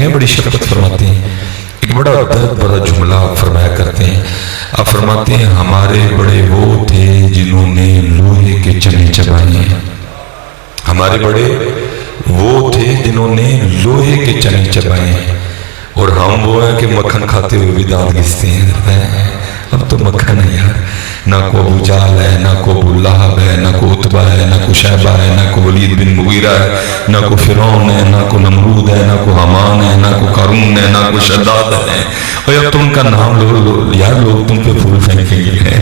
بزرگ ہیں بڑی شفقت فرماتے ہیں. ایک بڑا درد بڑا جملہ فرمایا کرتے ہیں. آپ فرماتے ہیں ہمارے بڑے وہ تھے جنہوں نے لوہے کے چنے چبائے ہیں. ہمارے بڑے وہ تھے جنہوں نے لوہے کے چنے چبائے ہیں اور ہم وہ ہیں کہ مکھن کھاتے ہوئے بھی دانت گھستے ہیں. اب تو مکھن ہے یار. نہ کو ابو جہل ہے, نہ کو ابو لہب ہے, نہ کو عتبہ ہے, نہ کو شیبہ ہے, نہ کو ولید بن مغیرہ ہے, نہ کو فرعون ہے, نہ کو نمرود ہے, نہ کو حامان ہے, نہ کو قارون ہے, نہ کو شداد ہے. اور اب تم کا نام لو یار, لوگ تم پہ پھول پھینکیں گے.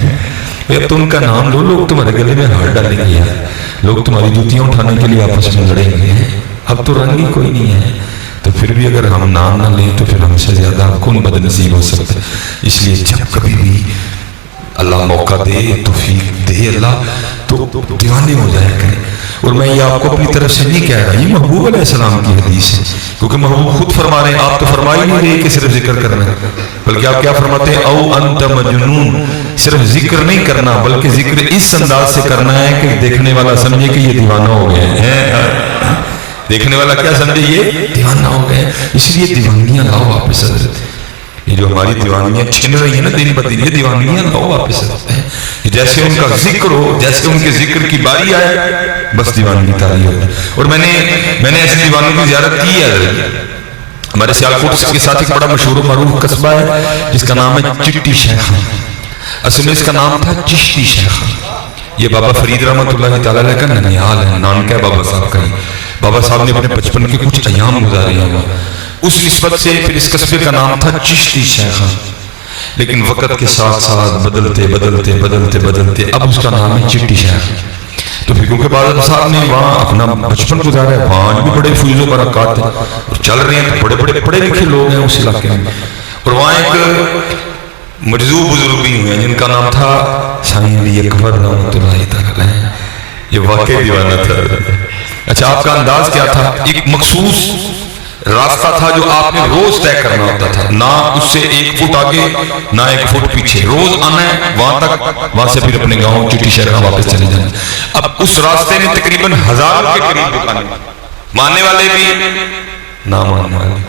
اب تم کا نام لو, لوگ تمہارے گلے میں ہار ڈالیں گے یار. لوگ تمہاری جوتیاں اٹھانے کے لیے آپس میں لڑیں گے. اب تو رنگ ہی کوئی نہیں ہے. تو پھر بھی اگر ہم نام نہ لیں تو پھر ہم سے زیادہ کون بد نصیب ہو سکتا ہے. اس لیے جب کبھی بھی اللہ موقع دے, توفیق دے اللہ, تو دیوانے ہو جائے کریں. اور میں یہ آپ کو اپنی طرف سے نہیں کہہ رہا, یہ محبوب علیہ السلام کی حدیث ہے. کیونکہ محبوب خود فرما رہے ہیں, آپ تو فرما ہی نہیں رہے کہ صرف ذکر کرنا ہے, بلکہ آپ کیا فرماتے ہیں, او انت مجنون. صرف ذکر نہیں کرنا بلکہ ذکر اس انداز سے کرنا ہے کہ دیکھنے والا سمجھے کہ یہ دیوانہ ہو گئے ہیں. دیکھنے والا کیا سمجھے, یہ دیوانہ ہو گئے. اس لیے دیوانیاں لاؤ واپس حضرت. یہ جو ہماری دیوانیاں چھن رہی ہیں نا دن بدن, یہ دیوانیاں لاؤ واپس حضرت ہیں. جیسے ان کا ذکر ہو, جیسے ان کے ذکر کی باری آئے, بس دیوانگی تاری ہو. اور میں نے ایسی دیوانوں کی زیارت کی ہے حضرت. ہمارے سیالکوٹ کے ساتھ ایک بڑا مشہور و معروف قصبہ ہے جس کا نام ہے چٹی شیخ. اصل میں اس کا نام تھا چشتی شیخ. یہ بابا فرید رحمت اللہ تعالیٰ علیہ کا ننیال ہے, نانکہ بابا صاحب کا. بابا صاحب نے اپنے بچپن کے کچھ ایام گزارے ہیں. اس نسبت سے پھر اس قصبے کا نام تھا چشتی شیخ. لیکن وقت کے ساتھ ساتھ بدلتے بدلتے بدلتے بدلتے اب اس کا نام ہے چٹی شیخ. تو پھر کیونکہ بابا صاحب نے وہاں اپنا بچپن گزارا ہے, وہاں بھی بڑے فیض و برکات ہیں اور چل رہے ہیں. بڑے بڑے پڑھے لکھے لوگ ہیں اس علاقے میں. اور وہاں ایک مجذوب بزرگ بھی ہوئے ہیں جن کا نام تھا سائیں علی اکبر رحمۃ اللہ تعالیٰ علیہ. یہ واقعی دیوانہ تھا. اچھا, آپ کا انداز کیا تھا, ایک مخصوص راستہ تھا جو آپ نے روز طے کرنا ہوتا تھا. نہ اس سے 1 فٹ آگے نہ 1 فٹ پیچھے, روز آنا ہے وہاں تک, وہاں سے پھر اپنے گاؤں چٹی شہر واپس چلے جانا. اب اس راستے میں تقریباً 1000 کے قریب دکانیں, ماننے والے بھی نہ ماننے والے.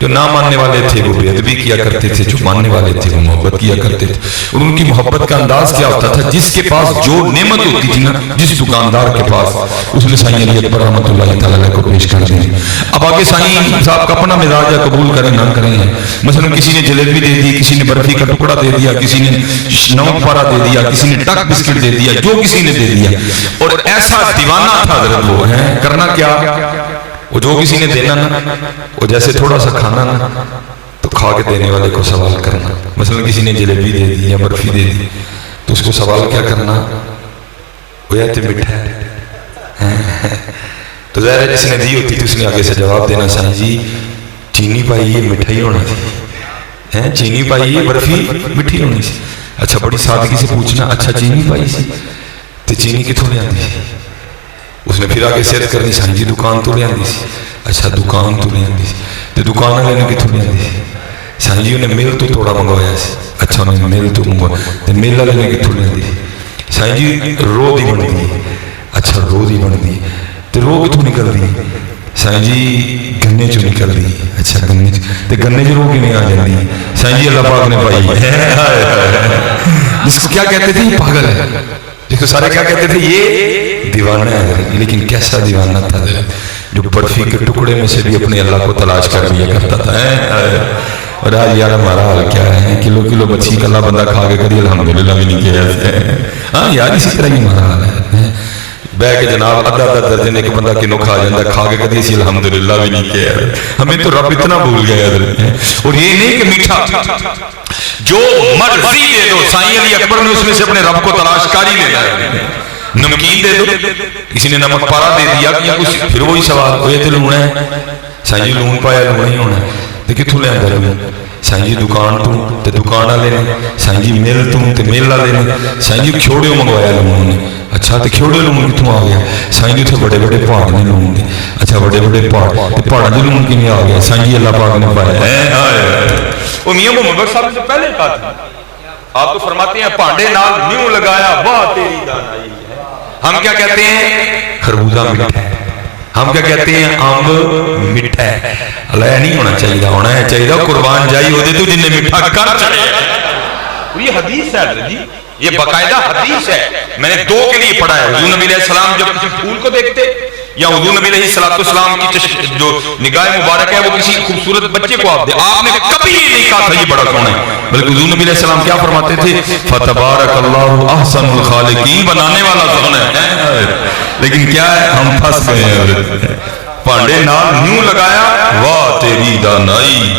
جو نہ ماننے والے تھے وہ بے ادبی کیا کرتے تھے, جو ماننے والے تھے وہ محبت کیا کرتے تھے. اور ان کی محبت کا انداز کیا ہوتا تھا, جس کے پاس جو نعمت ہوتی تھی نا, جس دکاندار کے پاس, اس نے سائیں علی اکبر رحمۃ اللہ تعالیٰ کو پیش کر دی. اب آگے سائیں صاحب کا اپنا مزاج ہے, قبول کریں نہ کریں. مثلا کسی نے جلیبی دے دی, کسی نے برفی کا ٹکڑا دے دیا, کسی نے نمک پارا دے دیا, کسی نے ٹک بسکٹ دے دیا, جو کسی نے دے دیا. اور ایسا دیوانہ تھا حضرت وہ ہے. کرنا کیا, وہ جو کسی نے دینا نا, وہ جیسے تھوڑا سا کھانا نا تو کھا کے دینے والے کو سوال کرنا. مثلا کسی نے جلیبی دے دی یا برفی دے دی تو اس کو سوال کیا کرنا, وہ یا تو مٹھا ہے. تو ظاہر ہے جس نے دی ہوتی تو اس نے آگے سے جواب دینا, سائیں جی چینی پائی یہ مٹھائی ہونا تھی, چینی پائی یہ برفی مٹھی ہونی سی. اچھا, بڑی سادگی سے پوچھنا, اچھا چینی پائی سی تو چینی کتوں لے آتی سی. اس نے پھر آگے سیرت کرنی, سائیں جی دکان تو لے آتی سی. اچھا دکان تو لے آتی سی تو دکان والے نے کتوں لے آتی سی. سائیں جی انہیں مل تو تھوڑا منگوایا سی. اچھا انہیں مل تو منگوایا تو مل والے نے کتوں لے آتی سی. سائیں جی رو دی بن دی. اچھا رو دی بن دی تو رو کتوں نکل دی. سائیں جی گنے چو نکل دی. اچھا گنے تو گنے چ رو کی نہیں آ جاتی. سائیں جی اللہ پاک نے پائی, جس کو کیا کہتے تھے یہ پاگل ہے, جس کو سارے کیا کہتے تھے یہ دیوانہ ہے. لیکن کیسا دیوانہ تھا جو برفی کے ٹکڑے میں سے بھی اپنے اللہ کو تلاش کر لیا کرتا تھا. اور آج یار ہمارا حال کیا ہے, کلو کلو مچھی کا اللہ بندہ کھا کے کبھی الحمدللہ بھی نہیں کیا. ہاں یار اسی طرح ہی ہمارا حال ہے. بہ کے جناب آدھا درجن ایک بندہ کنو کھا جاتا ہے, کھا کے کبھی اسی الحمدللہ بھی نہیں کیا. ہمیں تو رب اتنا بھول گیا. اور یہ نہیں کہ میٹھا جو مرضی دے دو, سائیں علی اکبر نے اس میں سے اپنے رب کو تلاش کاری لینا ہے. نمکین دے دو, کسی نے نمک پارا دے دیا, پھر وہی سوال, وہ یہ تو لونا ہے. سائیں جی لون پایا لونا ہی ہونا ہے. تو کتوں لے آدھا لون, سائیں جی دکان تو دکان والے نے, سائیں جی مل تو مل والے نے, سائیں جی کھوڑیوں منگوایا لون نے. اچھا تو کھوڑے لون کتوں آ گیا. سائیں جی اتنے بڑے بڑے پہاڑ نے لون دے. اچھا بڑے بڑے پہاڑوں کے لون کیوں آ گیا. سائیں جی اللہ پاک نے پایا. وہ میاں محمد صاحب سے پہلے کہا تھا, آپ تو فرماتے ہیں پانڈے نال نیوں لگایا واہ تیری دانائی ہے. ہم کیا کہتے ہیں خربوزہ میٹھا ہے, ہم کیا کہتے ہیں امب میٹھا ہے، اللہ نہیں ہونا چاہیے، ہونا ہے چاہیے قربان جائی ہو دے تو جن نے میٹھا کر چڑھے. یہ حدیث ہے جی، یہ باقاعدہ حدیث ہے. میں نے 2 کے لیے پڑھا ہے. حضور نبی علیہ السلام جب کسی پھول کو دیکھتے یا حضور نبی علیہ السلام کی جو نگاہ مبارک ہے وہ کسی خوبصورت بچے کو آپ دے، آپ نے کبھی یہ نہیں کہا تھا یہ بڑا سونا ہے، بلکہ حضور نبی علیہ السلام کیا فرماتے تھے؟ فتبارک اللہ احسن الخالقین، بنانے والا سونا ہے. لیکن کیا ہے، ہم پھنس گئے ہیں. پانڈے نال نیوں لگایا، واہ تیری دانائی،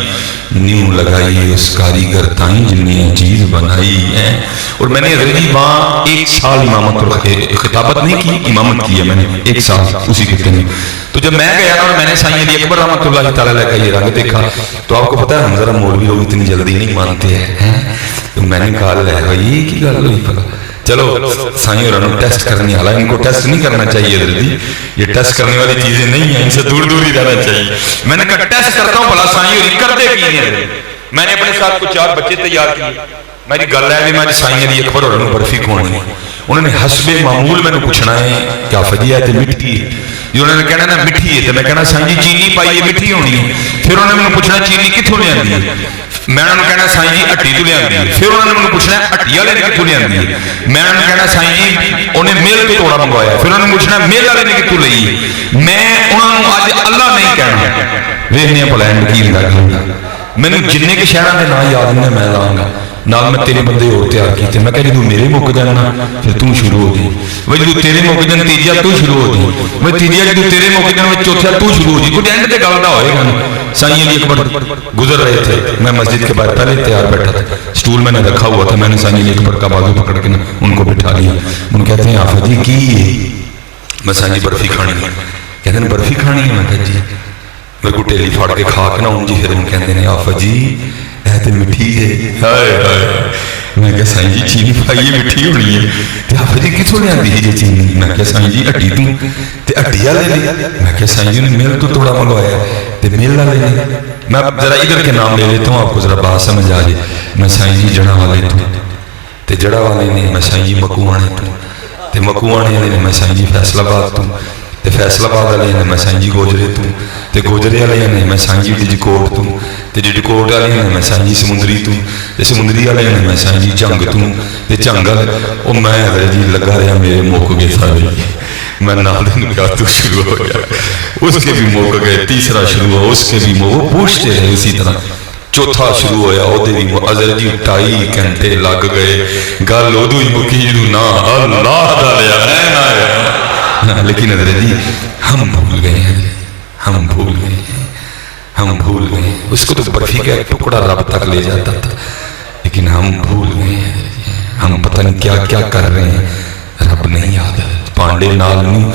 نیوں لگائی اس کاریگر تائیں جن نے یہ چیز بنائی ہے. اور میں نے حضرت جی وہاں 1 سال امامت اور خطابت نہیں کی، امامت کی ہے میں نے 1 سال اسی خطے میں. تو جب میں گیا اور میں نے سائیں علی اکبر رحمۃ اللہ تعالیٰ علیہ کا یہ رنگ دیکھا تو آپ کو پتہ ہے ہم ذرا مولوی لوگ اتنی جلدی نہیں مانتے ہیں. تو میں نے کہا یہ کی گل ہوئی پتا، چلو سائیں اور ٹیسٹ کرنے والا، ان کو ٹیسٹ نہیں کرنا چاہیے حضرت جی، یہ ٹیسٹ کرنے والی چیزیں نہیں ہیں، ان سے دور دور ہی رہنا چاہیے. میں نے کہا ٹیسٹ کرتا ہوں بھلا سائیں اور کر دے کی نہیں. میں نے اپنے ساتھ کچھ 4 بچے تیار کیے. میری گل ہے میں سائیں علی اکبر اور برفی کھوانی ہے. انہوں نے حسب معمول میں نے پوچھنا ہے کیا فجی ہے تو مٹھی ہے جی، انہوں نے کہنا نا مٹھی ہے تو میں کہنا سائیں جی چینی پائی ہے مٹھی ہونی ہے. پھر انہوں نے مجھے پوچھنا چینی کتوں لے آتی ہے، میں انہوں نے کہنا سائیں جی ہٹی تو لے آتی ہے. پھر انہوں نے مجھے پوچھنا ہٹی والے نے کتوں لے آتی ہے، میں انہوں نے کہنا سائیں جی انہیں میل تو توڑا منگوایا. پھر انہوں نے پوچھنا میل والے نے کتوں لئی ہے، میں انہوں نے آج اللہ نہیں کہنا ویخنے پلان وکیل کا گا. میں نے جننے کے شہروں کے نام یاد نہیں میں لاؤں گا، نال میں تیرے بندے اور تیار کیتے. میں کہا جدو میرے مک جانا پھر تو شروع ہو جی، وہ جدو تیرے مک جان تیجا تو شروع ہو جی، وہ تیجا جدو تیرے مک جان چوتھا تو شروع ہو جی. کچھ اینڈ تے گل دا ہوئے گا. سائیں علی اکبر گزر رہے تھے، میں مسجد کے باہر پہلے تیار بیٹھا تھا، سٹول میں نے رکھا ہوا تھا. میں نے سائیں علی اکبر کا بازو پکڑ کے ان کو بٹھا لیا. ان کہتے ہیں آفا جی کی ہے؟ میں سائیں جی برفی کھانی ہے. کہتے ہیں برفی کھانی ہے. میں کہا جی. میرے کو ٹیلی پھاڑ کے کھا کے نہ ہوں جی. پھر ان کہتے ہیں آفا جی اے تے مٹھی ہے. ہائے ہائے. میں کہا سائیں جی چینی پائی مٹھی ہونی ہے. تے آفا جی کتوں لے آتی ہے جی چینی؟ میں کہا سائیں جی ہٹی تو تے ہٹی والے نے. میں کہا سائیں جی نے میل تو توڑا منگوایا تے میل والے نے. میں ذرا ادھر کے نام لے لیتا ہوں آپ کو ذرا بات سمجھ آ جائے. میں سائیں جی جڑا والے تو تے جڑا والے نے. میں سائیں جی مکوانے تو تے مکوانے والے نے. میں سائیں جی فیصل آباد تو تے فیصل آباد والے نے. میں سائیں جی گوجرے تو تے گوجرے والے نے. میں سائیں جی ڈجکوٹ تو تے ڈجکوٹ والے نے. میں سائیں جی سمندری تو تے سمندری والے نے. میں سائیں جی جنگ تو تے جنگ وہ میں جی لگا رہا میرے موک گئے سارے. میں نال دن کا تو شروع ہو گیا، اس کے بھی موک گئے، تیسرا شروع ہوا اس کے بھی موک، پوچھتے رہے اسی طرح. چوتھا شروع ہویا او دے بھی عزر جی 2.5 گھنٹے لگ گئے. گل ادو ہی مکی جدو نا اللہ دا لیا ہے. لیکن حضرت جی ہم بھول گئے ہیں، ہم بھول گئے ہیں، ہم بھول گئے ہیں. اس کو تو برفی کا ایک ٹکڑا رب تک لے جاتا تھا، لیکن ہم بھول گئے ہیں. ہم پتہ نہیں کیا کیا کر رہے ہیں، رب نہیں یاد. پانڈے نال نوں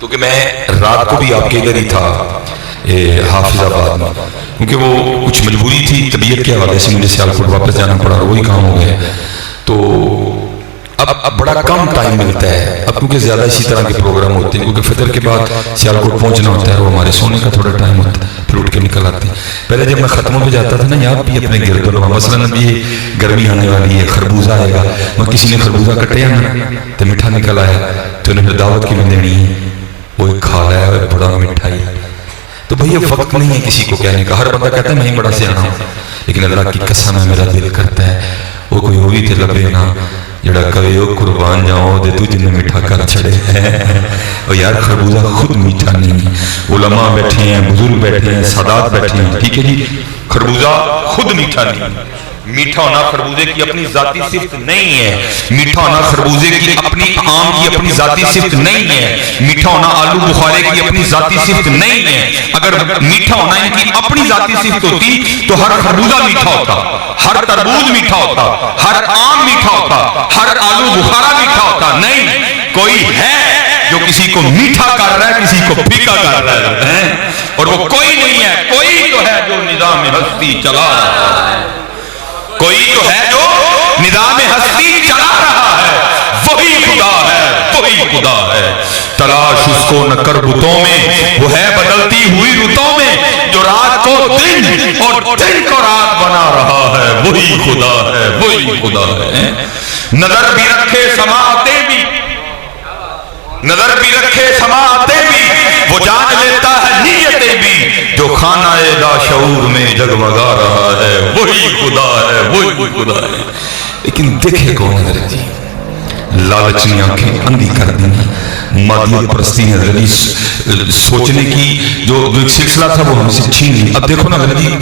تو کہ میں رات کو بھی آپ کے ادھر ہی تھا حافظ آباد میں، کیونکہ وہ کچھ مجبوری تھی طبیعت کے حوالے سے مجھے سیالکوٹ واپس جانا پڑا، وہی کام ہو گیا. تو اب بڑا کم ٹائم ملتا ہے اب، کیونکہ زیادہ اسی طرح کے پروگرام ہوتے ہیں، کیونکہ فطر کے بعد سیالکوٹ پہنچنا ہوتا ہے اور ہمارے سونے کا تھوڑا ٹائم ہوتا ہے، پھر اٹھ کے نکل آتے ہیں. پہلے جب میں ختموں پہ جاتا تھا نا یاد بھی اپنے گرد و نواح، مثلاً اب یہ گرمی آنے والی ہے، خربوزہ آئے گا، وہ کسی نے خربوزہ کٹے نا تو میٹھا نکل آیا تو انہیں پھر دعوت کی میں دینی ہے، وہ ایک کھا رہا ہے بڑا مٹھائی. تو بھئی اب وقت نہیں ہے کسی کو کہنے کا، ہر بندہ کہتا ہے میں ہی بڑا سیانا ہوں، لیکن اللہ کی قسم ہے میرا دل کرتا ہے وہ کوئی ہوئی تے لبے نا جڑا کہے او قربان جاؤ دے تو جن نے میٹھا کر چھڑے ہیں. اور یار خربوزہ خود میٹھا نہیں، علماء بیٹھے ہیں، بزرگ بیٹھے ہیں، سادات بیٹھے ہیں، ٹھیک ہے جی. خربوزہ خود میٹھا نہیں، میٹھا ہونا خربوزے کی اپنی ذاتی صفت نہیں ہے، میٹھا ہونا خربوزے کی اپنی آم کی اپنی ذاتی صفت نہیں ہے، میٹھا ہونا آلو بخارے کی اپنی ذاتی صفت نہیں ہے. اگر میٹھا ہونا ان کی اپنی ذاتی صفت ہوتی تو ہر خربوزہ میٹھا ہوتا، ہر تربوز میٹھا ہوتا، ہر آم میٹھا ہوتا، ہر آلو بخارا میٹھا ہوتا. نہیں، کوئی ہے جو کسی کو میٹھا کر رہا ہے، کسی کو پھیکا کر رہا ہے، اور وہ کوئی نہیں ہے. کوئی تو ہے جو نظام ہستی چلا رہا ہے، کوئی تو ہے جو نظام ہستی چلا رہا ہے، وہی خدا ہے، وہی خدا ہے. تلاش اس کو نہ کر بتوں میں، وہ ہے بدلتی ہوئی رتوں میں، جو رات کو دن اور دن کو رات بنا رہا ہے، وہی خدا ہے، وہی خدا ہے. نظر بھی رکھے سماعتیں بھی، نظر بھی رکھے سماعتیں بھی، وہ جان لیتا ہے نیتیں بھی، جو خانہ لاشعور میں جگمگا رہا ہے وہی خدا ہے، وہی خدا ہے۔ لیکن دیکھے کون ہے جی؟ لالچ نے آنکھیں اندھی کر دی، مادیت پرستی نے ذری سوچنے کی جو ایک سلسلہ تھا وہ ہم سے چھین لی۔ اب دیکھو نا جی،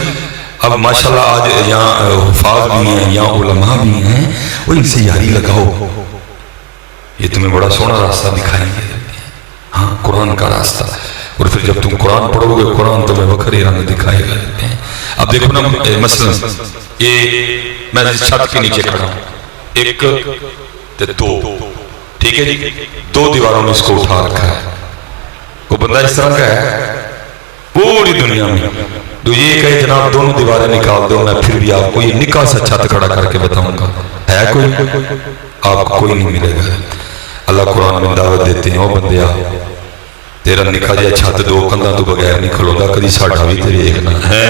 اب ماشاءاللہ آج یہاں حفاظ بھی ہیں، یہاں علماء بھی ہیں، وہ ان سے یاری لگاؤ، یہ تمہیں بڑا سونا راستہ دکھائیں گے، ہاں قرآن کا راستہ، اور پھر جب تم قرآن پڑھو گے قرآن تمہیں بکھرے رنگ دکھائے گا۔ اب دیکھو نا مثلا یہ میں چھت کے نیچے کھڑا ہوں، ایک دو، ٹھیک ہے جی، دو دیواروں میں اس کو اٹھا رکھا ہے، وہ بندہ اس طرح کا ہے پوری دنیا میں، تو یہ کہے جناب دونوں دیواریں نکال دو، میں پھر بھی آپ کو یہ نکاح سا چھت کھڑا کر کے بتاؤں گا، ہے کوئی؟ آپ کو کوئی نہیں ملے گا۔ اللہ قرآن میں دعوت دیتے ہیں، او بندیا تیرا نکاح جا چھت دو کندھاں تو بغیر نہیں کھلودا، کدی ساڈا بھی تے ویکھنا ہے،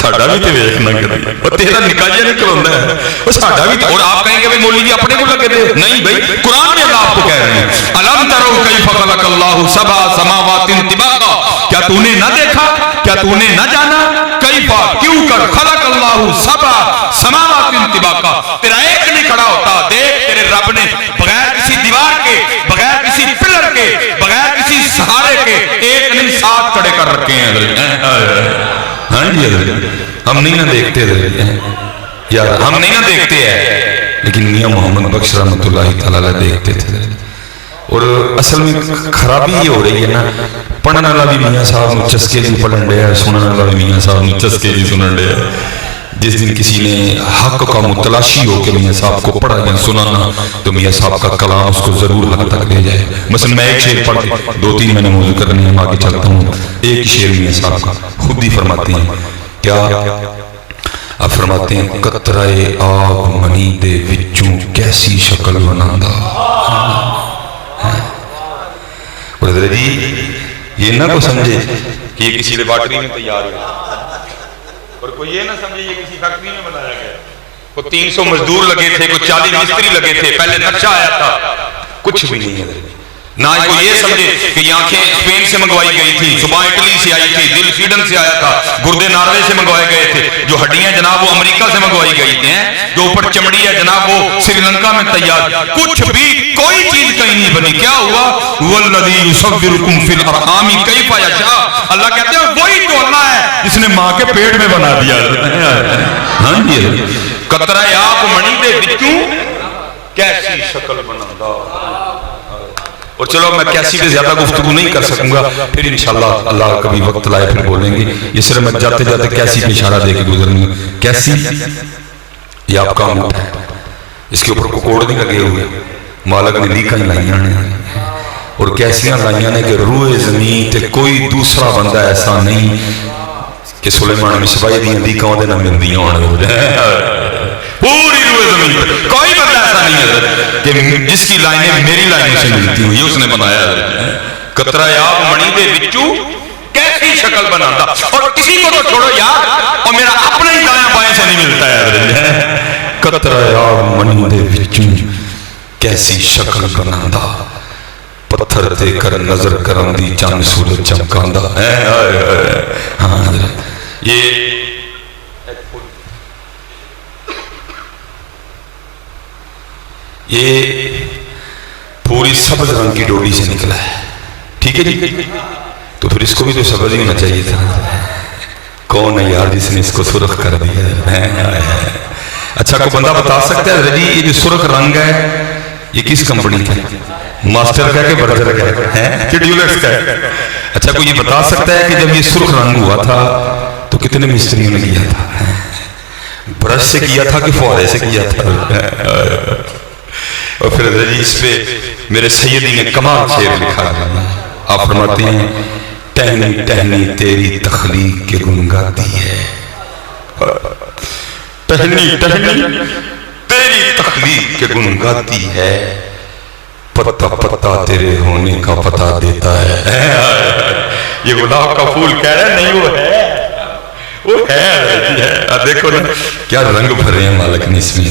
ساڈا بھی تے ویکھنا کدی، او تیرا نکاح جا نہیں کھلوندا ہے، او ساڈا بھی۔ اور آپ کہیں گے بھئی مولوی جی اپنے کو لگے دے، نہیں بھائی قرآن میں اللہ آپ کو کہہ رہے ہیں الم تروا کیف خلق اللہ سبع سماوات طباقا، کیا تو نے نہ دیکھا، کیا تو نے نہ جانا، کیف کیوں کر خلق اللہ سبع سماوات طباقا، تیرا ایک نہیں کھڑا ہوتا، دیکھ تیرے رب نے بغیر کسی دیوار کے، بغیر کسی پلر کے، بغیر کسی سہارے کے ایک نہیں ساتھ کھڑے کر رکھے ہیں۔ ہاں جی حضرت، ہم نہیں نہ دیکھتے حضرت، یار ہم نہیں نہ دیکھتے ہیں، لیکن میاں محمد بخش رحمۃ اللہ تعالیٰ دیکھتے تھے۔ اور اصل میں خرابی یہ ہو رہی ہے نا، پڑھنے والا بھی میاں صاحب نو چسکے جی پڑھن رہا ہے، سننے والا بھی میاں صاحب نو چسکے جی سنن رہا ہے۔ جس دن کسی نے حق کا متلاشی ہو کہ میاں صاحب کو پڑھا یا سنانا، تو میاں صاحب کا کلام اس کو ضرور حق تک لے جائے۔ مثلا میں ایک شعر پڑھ کے دو تین میں نے موضوع کرنے ہیں، آگے چلتا ہوں۔ ایک شعر میاں صاحب کا خود ہی فرماتے ہیں، کیا آپ فرماتے ہیں، قطرہ آب منی دے وچوں کیسی شکل بناندا۔ اور حضرت جی یہ نہ کو سمجھے کہ یہ کسی لیبارٹری میں تیار ہے، اور کوئی یہ نہ سمجھے یہ کسی فیکٹری میں بنایا گیا، کوئی 300 مزدور لگے تھے، کوئی 40 مستری لگے تھے، پہلے نقشہ آیا تھا، کچھ بھی نہیں ہے۔ نہ کوئی یہ سمجھے کہ یہ آنکھیں اسپین سے منگوائی گئی تھی، صبح اٹلی سے آئی تھی، دل سویڈن سے آیا تھا، گردے ناروے سے منگوائے گئے تھے، جو ہڈیاں جناب وہ امریکہ سے منگوائی گئی تھی، جو اوپر چمڑی ہے جناب وہ سری لنکا میں تیار، کچھ بھی کوئی چیز کہیں نہیں بنی۔ کیا ہوا؟ والذی یصورکم فی الارحام کیف یشاء، اللہ کہتے ہیں وہی تو اللہ ہے جس نے ماں کے پیٹ میں بنا دیا۔ ہاں جی، قطرہ آب منی دے وچوں کیسی شکل بناندا۔ اور چلو میں کیسی پہ زیادہ گفتگو نہیں کر سکوں گا، پھر انشاءاللہ اللہ کبھی وقت لائے پھر بولیں گے۔ یہ صرف میں جاتے جاتے کیسی پہ اشارہ دے کے گزرنے گا۔ کیسی یہ آپ کا انگوٹھا ہے، اس کے اوپر کوکوڑ نہیں لگے ہوئے، مالک نے لیکاں لائیاں نے، اور کیسیاں لائیاں نے کہ روئے زمین تے کوئی دوسرا بندہ ایسا نہیں کہ سلیمان مصباحی دیاں لیکاں دے نہ ملدیاں ہونے، پوری روئے زمین پر کوئی بندہ ایسا نہیں ہے کہ جس کی لائنیں میری لائنوں سے ملتی ہوئی، اس نے بنایا ہے۔ قطرہ آب منی دے وچوں کیسی شکل بناندا، اور کسی کو تو چھوڑو یار، اور میرا اپنا ہی دائیں بائیں سے نہیں ملتا ہے۔ قطرہ آب منی دے وچوں کیسی شکل بناندا، پتھر تے کر نظر کرن دی چاند سورج چمکاندا۔ ہاں یہ پوری سبز رنگ کی ڈوری سے نکلا ہے، ٹھیک ہے جی، تو پھر اس کو بھی تو سبز ہی ہونا چاہیے تھا۔ کون ہے یار جس نے اس کو سرخ کر دیا؟ اچھا کوئی بندہ بتا سکتا ہے جی یہ جو سرخ رنگ ہے یہ کس کمپنی کا ہے؟ ماسٹر کا کہ برجر کا ہے کہ ڈیولکس کا ہے؟ اچھا کوئی یہ بتا سکتا ہے کہ جب یہ سرخ رنگ ہوا تھا تو کتنے مستریوں نے کیا تھا؟ برش سے کیا تھا کہ فوارے سے کیا تھا؟ اور پھر جی اس پہ میرے سیدی نے کمال شعر لکھا ہے، آپ فرماتے ہیں ٹہنی ٹہنی تیری تخلیق کے گنگاتی ہے، ٹہنی ٹہنی تیری تخلیق کے گنگاتی ہے، پتا پتا تیرے ہونے کا پتا دیتا ہے۔ یہ گلاب کا پھول کہہ رہے نہیں، وہ ہے دیکھو نا کیا رنگ بھرے ہیں مالک نے اس میں۔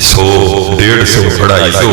100 150 250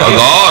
1000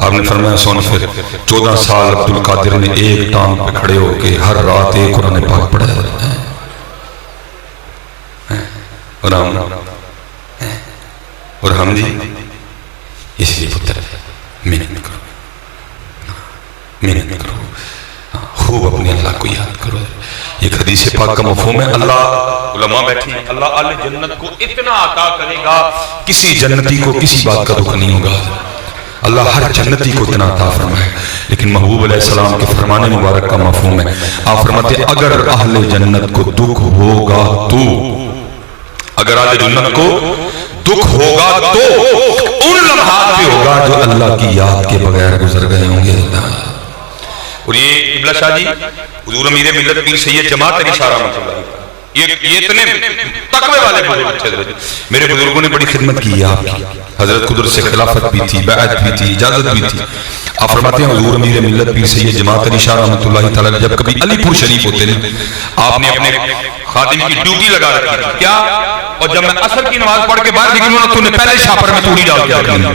آپ نے فرمایا سن پھر 14 سال عبد القادر نے ایک ٹانگ پہ کھڑے ہو کے ہر رات ایک قرآن پاک پڑھا ہے اور ہم جی اس لیے پتر محنت کرو، محنت کرو، خوب اپنے اللہ کو یاد کرو۔ ایک حدیث پاک کا مفہوم ہے، اللہ علماء بیٹھی ہیں، اللہ اہل جنت کو اتنا عطا کرے گا کسی جنتی کو کسی بات کا دکھ نہیں ہوگا، اللہ ہر جنتی کو اتنا عطا فرمائے۔ لیکن محبوب علیہ السلام کے فرمان مبارک کا مفہوم ہے، آپ فرماتے ہیں اگر اہل جنت کو دکھ ہوگا تو، اگر اہل جنت کو دکھ ہوگا تو ان لمحات پہ ہوگا جو اللہ کی یاد کے بغیر گزر گئے ہوں گے۔ اور یہ قبلہ شاہ جی حضور امیر ملت پیر سید جماعت علی شاہ رحمۃ اللہ، یہ اتنے تقوی والے بزرگ تھے، میرے بزرگوں نے بڑی خدمت کی ہے آپ کی، حضرت قدرت سے خلافت بھی تھی، بیعت بھی تھی، اجازت بھی تھی۔ آپ فرماتے ہیں حضور امیر ملت پیر سید جماعت علی شاہ رحمۃ اللہ تعالی جب کبھی علی پور شریف ہوتے ہیں آپ نے اپنے خادم کی ڈیوٹی لگا رکھی تھی، کیا؟ اور جب میں عصر کی نماز پڑھ کے باہر نکلوں نا تو نے پہلے شاپر میں توڑی ڈال کے رکھنی،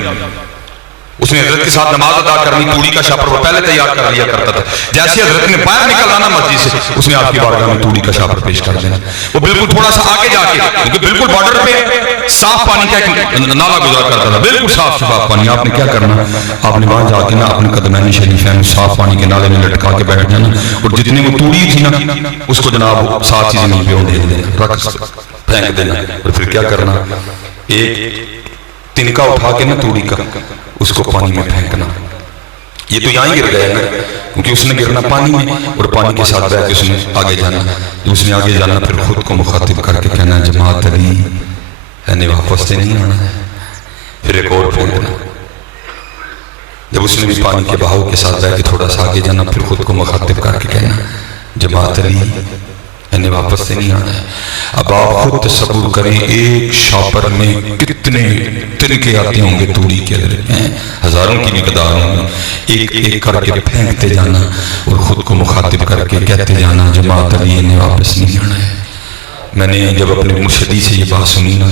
اس نے حضرت کے ساتھ نماز ادا کرنی، توڑی کا شاپر وہ پہلے تیار کر لیا کرتا تھا، جیسے حضرت نے باہر نکل آنا مسجد سے اس نے آپ کی بارگاہ میں توڑی کا شاپر پیش کر دینا۔ وہ بالکل تھوڑا سا آگے جا کے کیونکہ بالکل بارڈر پہ صاف پانی کا ایک نالا گزرا کرتا تھا، بالکل صاف شفاف پانی، آپ نے کیا کرنا، آپ نے وہاں جا کے نا اپنے قدمین شریفین صاف پانی کے نالے میں لٹکا کے بیٹھ جانا، اور جتنی وہ توڑی تھی نا اس کو جناب سات چیزیں نہیں پہ دے دینا، رکھ پھینک دینا، اور پھر کیا کرنا، ایک تنکا اٹھا کے نا توڑی کا اس کو پانی میں پھینکنا۔ یہ تو یہاں ہی گر گیا نا کیونکہ اس نے گرنا پانی میں، اور پانی کے ساتھ بیٹھ کے اس نے آگے جانا، جب اس نے آگے جانا پھر خود کو مخاطب کر کے کہنا جماعت علی یعنی واپس سے نہیں آنا ہے، پھر ایک اور پھینکنا، جب اس نے بھی پانی کے بہاؤ کے ساتھ بیٹھ کے تھوڑا سا آگے جانا پھر خود کو مخاطب کر کے کہنا جماعت علی یعنی واپس سے نہیں آنا ہے۔ اب آپ خود تصور کریں ایک شاپر میں کتنے تنکے آتے ہوں گے توڑی کے ہیں، ہزاروں کی مقدار ہوں، ایک ایک کر کے پھینکتے جانا اور خود کو مخاطب کر کے کہتے جانا جماعت علی یعنی واپس نہیں آنا ہے۔ میں نے جب اپنے مرشدی سے یہ بات سنی نا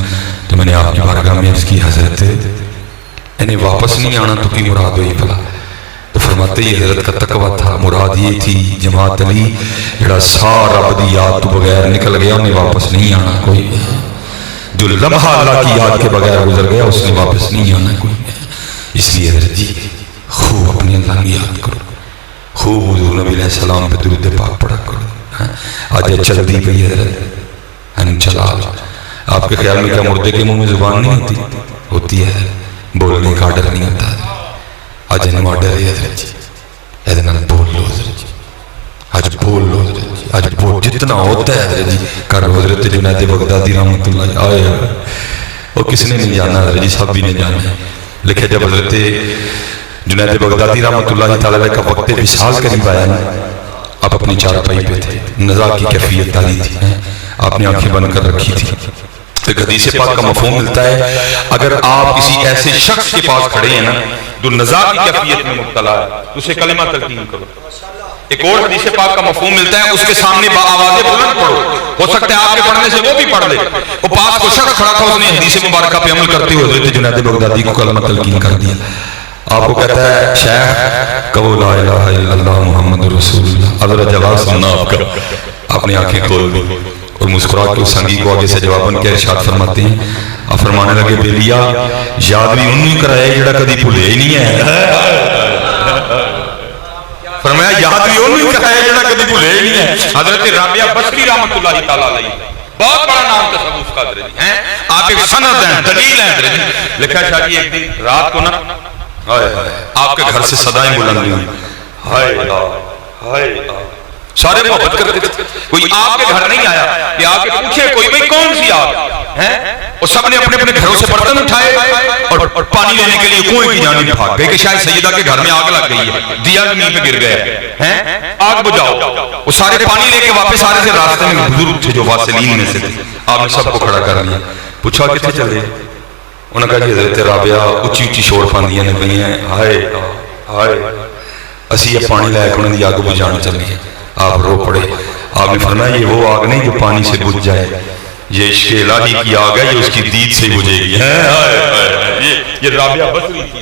تو میں نے آپ کی بارگاہ میں عرض کی حضرت یعنی واپس نہیں آنا تو کی مراد ہوئی بھلا؟ تو فرماتے یہ حضرت کا تقوی تھا، مراد یہ تھی جماعت علی جڑا سارا بدی یاد تو بغیر نکل گیا انہیں واپس نہیں آنا کوئی، جو لمحہ اللہ کی یاد کے بغیر گزر گیا اس نے واپس نہیں آنا کوئی۔ اس لیے حضرت جی خوب اپنی اللہ کی یاد کرو، خوب حضور نبی علیہ السلام پہ درود پاک پڑھا کرو۔ آج چل دی پہ حضرت چلا، آپ کے خیال میں کیا مردے کے منہ میں زبان نہیں ہوتی؟ ہوتی ہے، بولنے کا ڈر نہیں ہوتا۔ آج انہوں آڈر ہے حضرت جی ایدنا بول لو حضرت جی، آج بول لو حضرت جی، آج بول جتنا ہوتا ہے حضرت جی کر لو۔ حضرت جنید بغدادی رحمت اللہ آئے وہ کس نے نہیں جانا حضرت جی، سب بھی نہیں جانا، لیکن جب حضرت جنید بغدادی رحمت اللہ تعالیٰ کا وقت وصال قریب آیا نا، آپ اپنی چارپائی پہ تھے، نزا کی کیفیت ڈالی تھی، آپ نے آنکھیں بند کر رکھی تھی۔ ایک حدیث پاک کا مفہوم ملتا ہے اگر آپ کسی ایسے شخص کے پاس کھڑے ہیں نا جو نزا کی کیفیت میں مبتلا ہے تو اسے کلمہ تلقین کرو۔ ایک اور حدیث پاک کا مفہوم ملتا ہے اس کے سامنے آوازیں بلند پڑھو، ہو سکتا ہے آپ کے پڑھنے سے وہ بھی پڑھ لے۔ وہ پاس کو شخص کھڑا تھا، اس نے حدیث مبارکہ پہ عمل کرتے ہوئے حضرت جنید بغدادی کو کلمہ تلقین کر دیا۔ آپ کو کہتا ہے شیخ کہو لا الہ الا اللہ محمد رسول اللہ، حضرت جواب سننا آپ کا، آپ نے آنکھیں کھول دی اور مسکرا کے اس سنگی کو آگے سے جواباً کے ارشاد فرماتے ہیں، آپ فرمانے لگے بیلیا یاد بھی انہوں کرائے جڑا کدی بھولے ہی نہیں ہے۔ فرمایا یاد بھی انہوں کرائے جڑا کدی بھولے ہی نہیں ہے۔ حضرت رابعہ بصری رحمت اللہ تعالیٰ علیہ بہت بڑا نام تصوف کا حضرت جی ہیں، آپ ایک سند ہیں دلیل ہیں حضرت جی۔ لکھا شاہ جی ایک دن رات کو نا آپ کے گھر سے صدائیں بلند ہوئی، ہائے ہائے سارے محبت کرتے تھے، کوئی آپ کے گھر نہیں آیا کہ آپ کے پوچھے کوئی بھئی کون سی آپ ہیں، اور سب نے اپنے اپنے گھروں سے برتن اٹھائے اور پانی لینے کے لیے کنویں کی جانب بھاگ گئے کہ شاید سیدہ کے گھر میں آگ لگ گئی ہے، دیا زمین پہ گر گیا ہے، آگ بجھاؤ۔ وہ سارے پانی لے کے واپس آ رہے تھے، راستے میں بزرگ تھے جو واصلین میں سے تھے، آپ نے سب کو کھڑا کر لیا، پوچھا کتنے چلے؟ انہوں نے کہا کہ حضرت رابعہ اچھی اچھی شور پاندیاں نے گئی ہیں، ہائے ہائے اسی یہ پانی لائے انہوں نے آگ بجھانا چلی ہے۔ آپ رو پڑے، آپ نے فرمایا یہ وہ آگ نہیں جو پانی سے بجھ جائے، یہ عشق الہی کی آگ ہے، یہ اس کی دید سے بجھے گی۔ یہ رابعہ بصری تھی،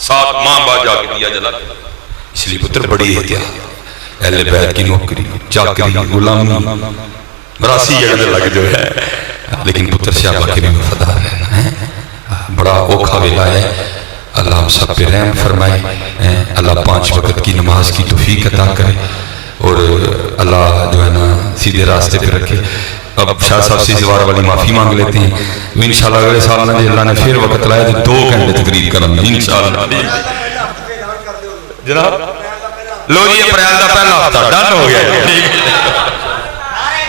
7 ماہ بعد جا کے دیا جلا، اس لیے پتر بڑی احتیاط، اہل بیت کی نوکری، چاکری، غلامی، مراسی جگہ لگ جو ہے، لیکن پتر صحابہ کے بھی وفادار ہے، بڑا اوکھا ویلا ہے۔ اللہ ہم سب پہ رحم فرمائے، اللہ 5 وقت کی نماز کی توفیق عطا کرے، اور اللہ جو ہے نا سیدھے راستے پہ رکھے۔ اب شاہ صاحب سے زوار والی معافی مانگ لیتے ہیں، انشاءاللہ اگلے سال میں اللہ نے پھر وقت لائے تو 2 گھنٹے تقریر کرنا انشاءاللہ۔ جناب لو جی اپریل کا پہلا ہفتہ ڈن ہو گیا،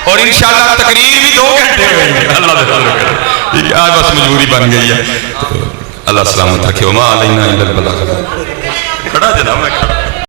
اور انشاءاللہ تقریر بھی 2 گھنٹے ہوئی، اللہ تعالیٰ کرے، آج بس مجبوری بن گئی ہے۔ اللہ سلامت رکھے، وما علینا الا البلاغ۔ کھڑا جناب میں کھڑا